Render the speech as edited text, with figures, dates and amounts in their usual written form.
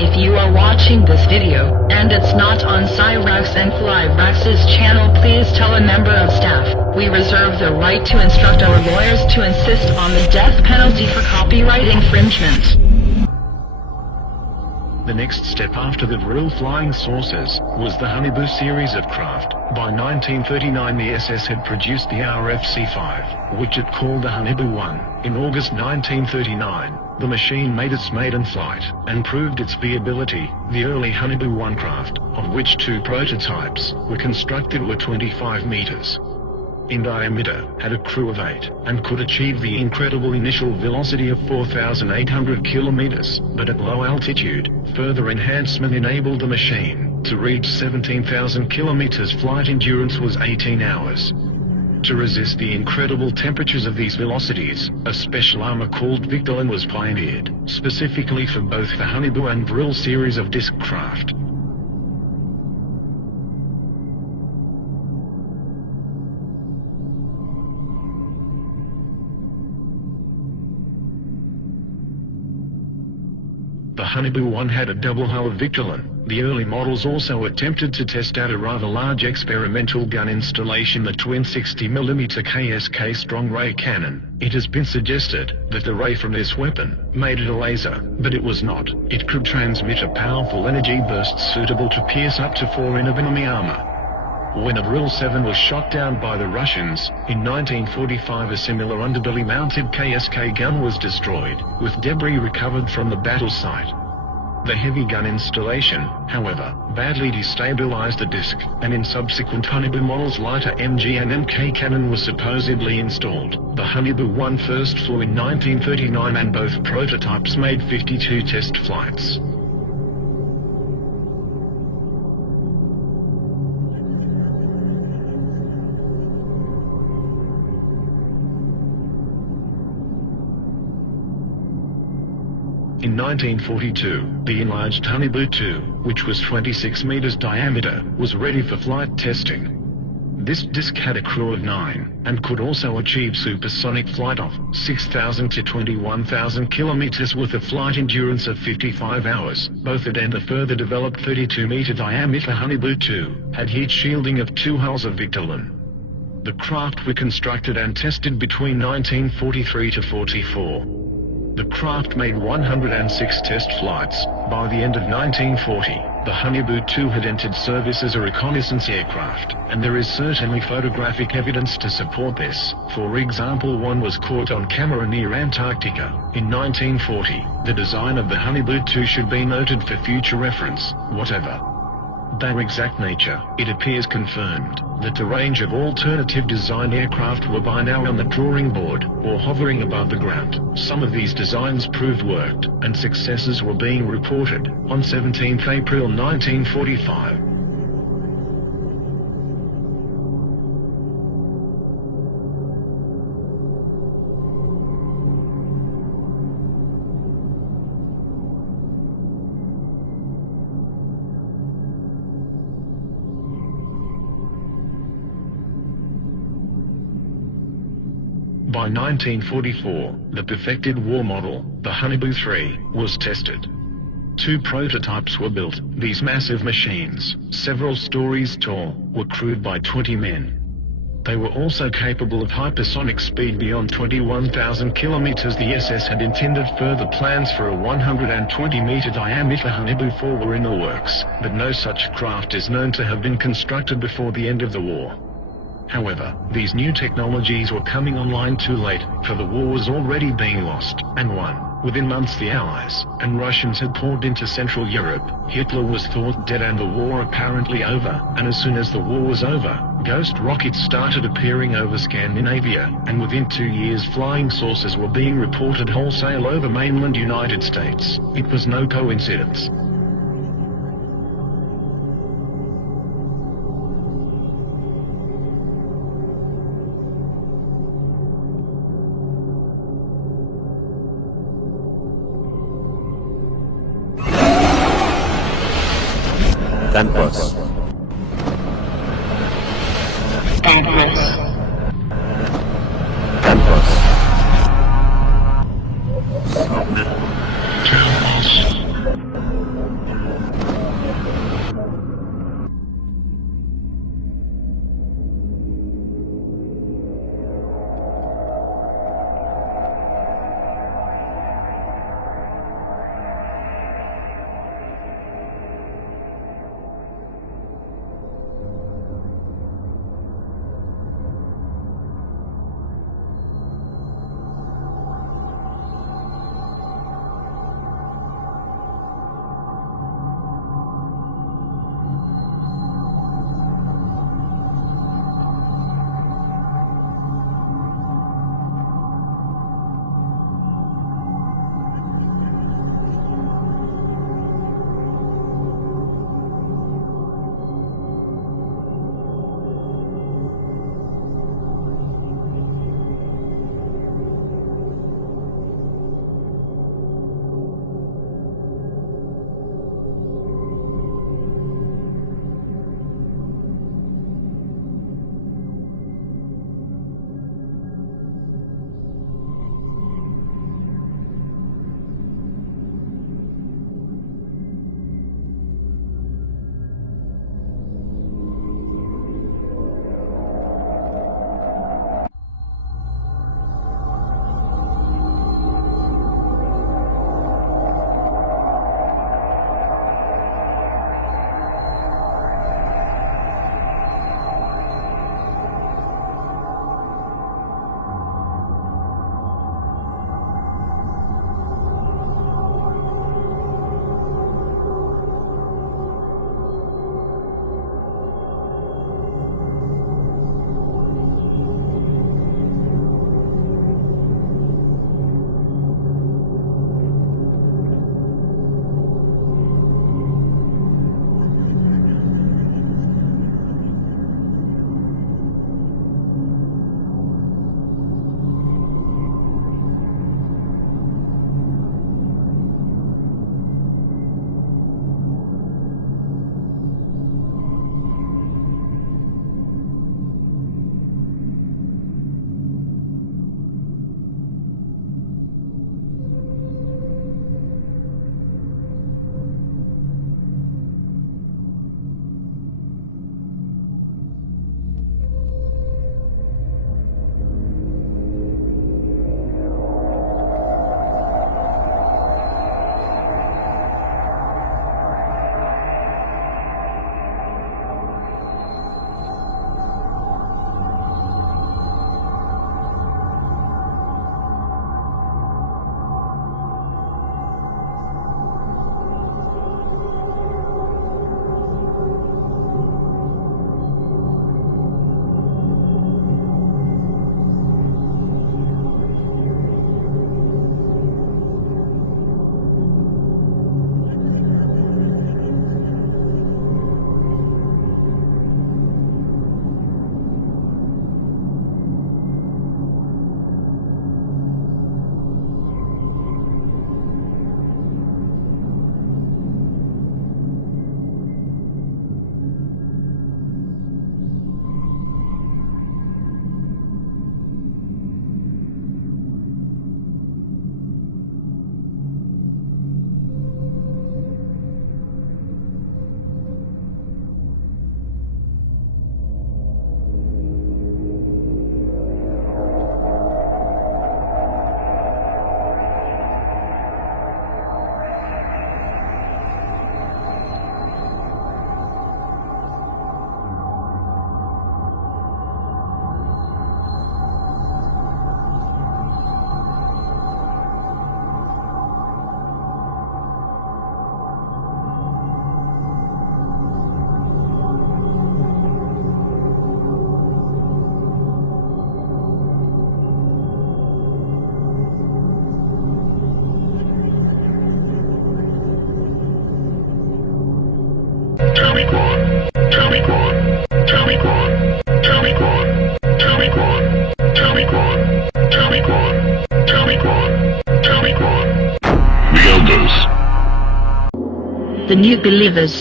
If you are watching this video, and it's not on Cyrax and Flyrax's channel, please tell a member of staff. We reserve the right to instruct our lawyers to insist on the death penalty for copyright infringement. The next step after the Vril flying saucers was the Haunebu series of craft. By 1939 the SS had produced the RFC-5, which it called the Haunebu 1. In August 1939, the machine made its maiden flight, and proved its viability. The early Haunebu 1 craft, of which two prototypes were constructed, were 25 meters in diameter, had a crew of 8, and could achieve the incredible initial velocity of 4,800 kilometers, but at low altitude, further enhancement enabled the machine to reach 17,000 kilometers. Flight endurance was 18 hours. To resist the incredible temperatures of these velocities, a special armor called Victolan was pioneered, specifically for both the Haunebu and Vril series of disc craft. The Haunebu 1 had a double hull of Victolan. The early models also attempted to test out a rather large experimental gun installation, the twin 60mm KSK strong ray cannon. It has been suggested that the ray from this weapon made it a laser, but it was not. It could transmit a powerful energy burst suitable to pierce up to 4 in of enemy armor. When a Vril 7 was shot down by the Russians, in 1945 a similar underbelly-mounted KSK gun was destroyed, with debris recovered from the battle site. The heavy gun installation, however, badly destabilized the disc, and in subsequent Haunebu models lighter MG and MK cannon was supposedly installed. The Haunebu 1 first flew in 1939 and both prototypes made 52 test flights. In 1942, the enlarged Haunebu 2, which was 26 meters diameter, was ready for flight testing. This disc had a crew of 9, and could also achieve supersonic flight of 6,000 to 21,000 kilometers with a flight endurance of 55 hours. Both it and the further developed 32-meter diameter Haunebu 2 had heat shielding of 2 hulls of Victolan. The craft were constructed and tested between 1943 to 44. The craft made 106 test flights. By the end of 1940, the Haunebu 2 had entered service as a reconnaissance aircraft, and there is certainly photographic evidence to support this. For example, one was caught on camera near Antarctica in 1940. The design of the Haunebu 2 should be noted for future reference. Whatever their exact nature, it appears confirmed that a range of alternative design aircraft were by now on the drawing board, or hovering above the ground. Some of these designs proved worked, and successes were being reported. On 17 April 1945, by 1944, the perfected war model, the Haunebu 3, was tested. 2 prototypes were built. These massive machines, several stories tall, were crewed by 20 men. They were also capable of hypersonic speed beyond 21,000 kilometers. The SS had intended further plans for a 120-meter diameter Haunebu 4 were in the works, but no such craft is known to have been constructed before the end of the war. However, these new technologies were coming online too late, for the war was already being lost and won. Within months the Allies and Russians had poured into Central Europe. Hitler was thought dead and the war apparently over, and as soon as the war was over, ghost rockets started appearing over Scandinavia, and within 2 years flying saucers were being reported wholesale over mainland United States. It was no coincidence. Campus. Empress. Empress. Townhouse. The New Believers.